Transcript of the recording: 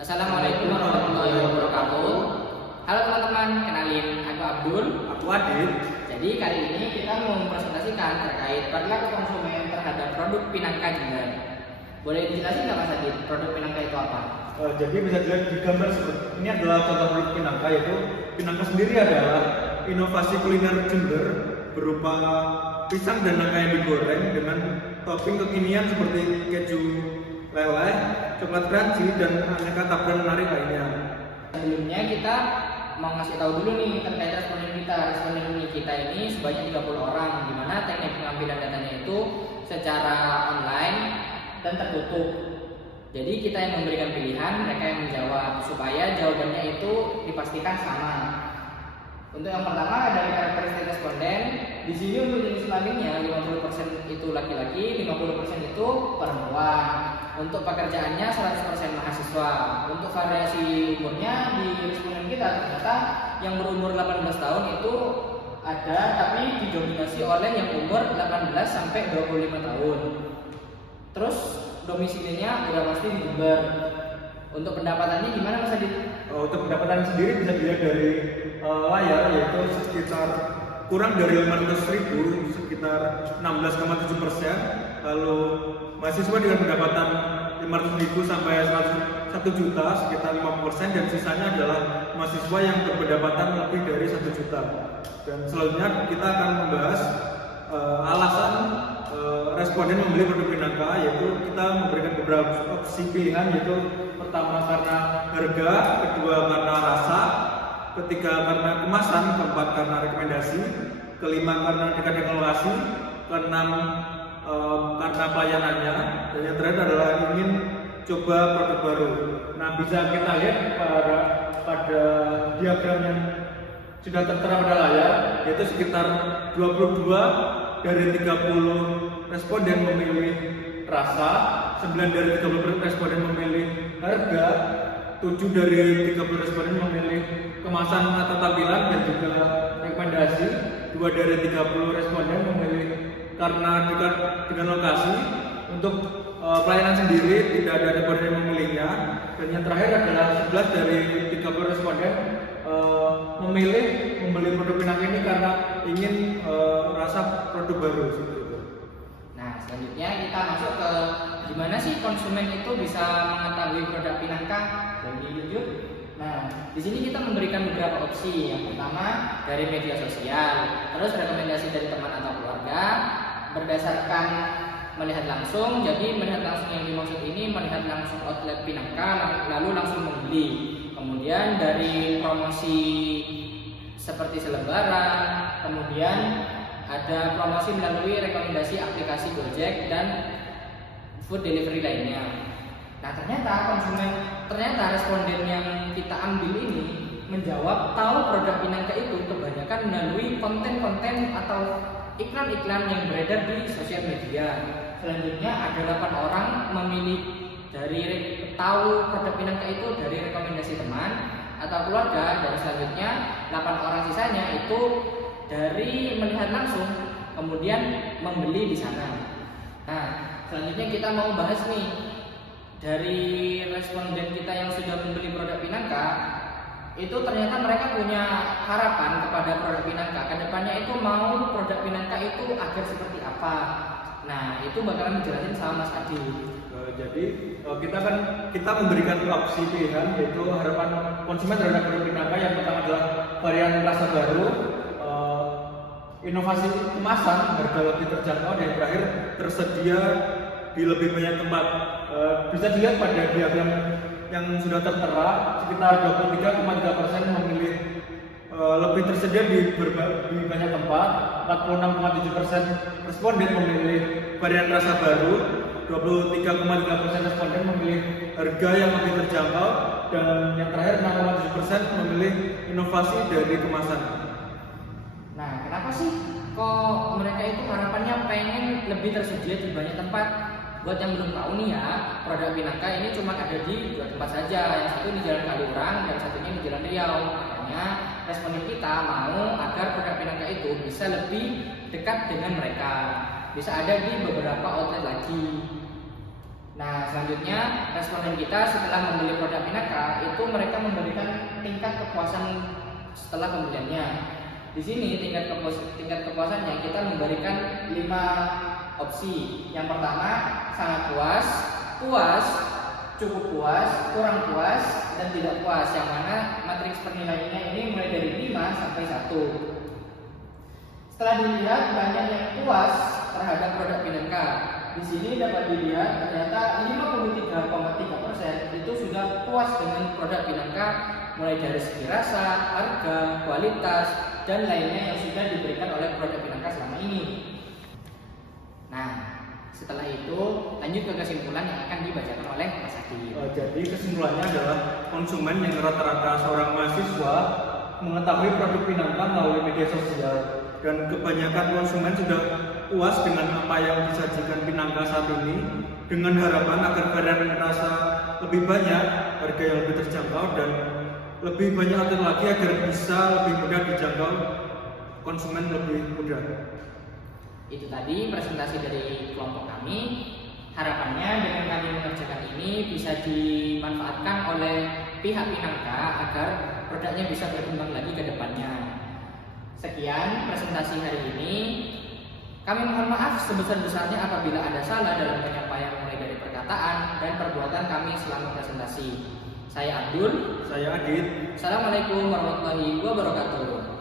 Assalamualaikum warahmatullahi wabarakatuh. Halo teman-teman, kenalin aku Abdul. Aku Adit. Jadi kali ini kita mau mempresentasikan terkait perilaku konsumen terhadap produk Pinangka Jember. Boleh dijelasin nggak Mas Adit, produk Pinangka itu apa? Jadi bisa dilihat di gambar seperti ini adalah contoh produk Pinangka, yaitu Pinangka sendiri adalah inovasi kuliner Jember berupa pisang dan nangka yang digoreng dengan topping kekinian seperti keju leleh, coklat crunchy, dan aneka taburan menarik lainnya. Sebelumnya kita mau ngasih tahu dulu nih terkait responden kita. Responden kita ini sebanyak 30 orang, di mana teknik pengambilan datanya itu secara online dan tertutup. Jadi kita yang memberikan pilihan, mereka yang menjawab supaya jawabannya itu dipastikan sama. Untuk yang pertama dari karakteristik responden, di sini untuk jenis kelaminnya 50% itu laki-laki, 50% itu perempuan. Untuk pekerjaannya 100% mahasiswa. Untuk variasi umurnya di responden kita ternyata yang berumur 18 tahun itu ada, tapi didominasi oleh yang umur 18 sampai 25 tahun. Terus domisilinya udah pasti di Jember. Untuk pendapatannya gimana Mas Adit? Untuk pendapatan sendiri bisa dilihat dari layar, yaitu sekitar kurang dari 500.000, sekitar 16,7%. Lalu mahasiswa dengan pendapatan 500.000 sampai 1 juta sekitar 50%, dan sisanya adalah mahasiswa yang berpendapatan lebih dari 1 juta. Dan selanjutnya kita akan membahas alasan responden membeli produk Pinangka, yaitu kita memberikan beberapa opsi pilihan, yaitu pertama karena harga, kedua karena rasa, ketiga karena kemasan, keempat karena rekomendasi, kelima karena dekat dengan lokasi, keenam karena pelayanannya, dan yang terakhir adalah ingin coba produk baru. Nah, bisa kita lihat pada diagram yang sudah tertera pada layar, yaitu sekitar 22 dari 30 responden memilih rasa, 9 dari 30 responden memilih harga, 7 dari 30 responden memilih kemasan atau tampilan dan juga rekomendasi, 2 dari 30 responden memilih karena dekat dengan lokasi. Untuk pelayanan sendiri tidak ada responden yang memilihnya, dan yang terakhir adalah 11 dari 30 responden memilih membeli produk Pinangka ini karena ingin rasa produk baru. Nah, selanjutnya kita masuk ke gimana sih konsumen itu bisa mengetahui produk Pinangka dan ditunjuk. Nah, di sini kita memberikan beberapa opsi. Yang pertama dari media sosial, terus rekomendasi dari teman atau keluarga, berdasarkan melihat langsung. Jadi melihat langsung yang dimaksud ini melihat langsung outlet Pinangka lalu langsung membeli. Kemudian dari promosi seperti selebaran, kemudian ada promosi melalui rekomendasi aplikasi Gojek dan food delivery lainnya. Nah, ternyata responden yang kita ambil ini menjawab tahu produk Pinangka itu kebanyakan melalui konten-konten atau iklan-iklan yang beredar di sosial media. Selanjutnya ada 8 orang memilih dari tahu produk Pinangka itu dari rekomendasi teman atau keluarga, dan selanjutnya 8 orang sisanya itu dari melihat langsung kemudian membeli di sana. Nah, selanjutnya kita mau bahas nih dari responden kita yang sudah membeli produk Pinangka itu ternyata mereka punya harapan kepada produk Pinangka. Kedepannya itu mau produk Pinangka itu agar seperti apa. Nah, itu bakalan dijelasin sama Mas Adi. Jadi kita memberikan opsi pilihan, yaitu harapan konsumen terhadap produk Pinangka. Yang pertama adalah varian rasa baru, inovasi kemasan, harga lebih terjangkau, dan yang terakhir tersedia di lebih banyak tempat. Bisa dilihat pada diagram yang sudah tertera, sekitar 23,3% memilih lebih tersedia di banyak tempat, 46,7% responden memilih varian rasa baru, 23,3% responden memilih harga yang lebih terjangkau, dan yang terakhir 6,7% memilih inovasi dari kemasan. Nah, kenapa sih kok mereka itu harapannya pengen lebih tersedia di banyak tempat? Buat yang belum tahu nih ya, produk Pinangka ini cuma ada di 2 tempat saja. Yang satu di Jalan Kaliurang dan satunya di Jalan Riau. Makanya responden kita mau agar produk Pinangka itu bisa lebih dekat dengan mereka, bisa ada di beberapa outlet lagi. Nah, selanjutnya responden kita setelah membeli produk Pinaka itu mereka memberikan tingkat kepuasan setelah pembeliannya. Di sini tingkat kepuasannya kita memberikan 5 opsi. Yang pertama, sangat puas, puas, cukup puas, kurang puas, dan tidak puas. Yang mana matriks penilaiannya ini mulai dari 5 sampai 1. Setelah dilihat banyak yang puas terhadap produk Pinaka. Di sini dapat dilihat ternyata 53,3% itu sudah puas dengan produk Pinaka mulai dari segi rasa, harga, kualitas, dan lainnya yang sudah diberikan oleh produk Pinaka selama ini. Nah, setelah itu lanjut ke kesimpulan yang akan dibacakan oleh Mas Adi. Jadi kesimpulannya adalah konsumen yang rata-rata seorang mahasiswa mengetahui produk Pinaka melalui media sosial, dan kebanyakan konsumen sudah puas dengan apa yang disajikan Pinaka saat ini, dengan harapan agar varian rasa lebih banyak, harga yang lebih terjangkau, dan lebih banyak outlet lagi agar bisa lebih mudah dijangkau konsumen lebih mudah. Itu tadi presentasi dari kelompok kami. Harapannya dengan kami mengerjakan ini bisa dimanfaatkan oleh pihak Pinaka agar produknya bisa berkembang lagi ke depannya. Sekian presentasi hari ini. Kami mohon maaf sebesar-besarnya apabila ada salah dalam penyampaian mulai dari perkataan dan perbuatan kami selama presentasi. Saya Abdul. Saya Adit. Assalamualaikum warahmatullahi wabarakatuh.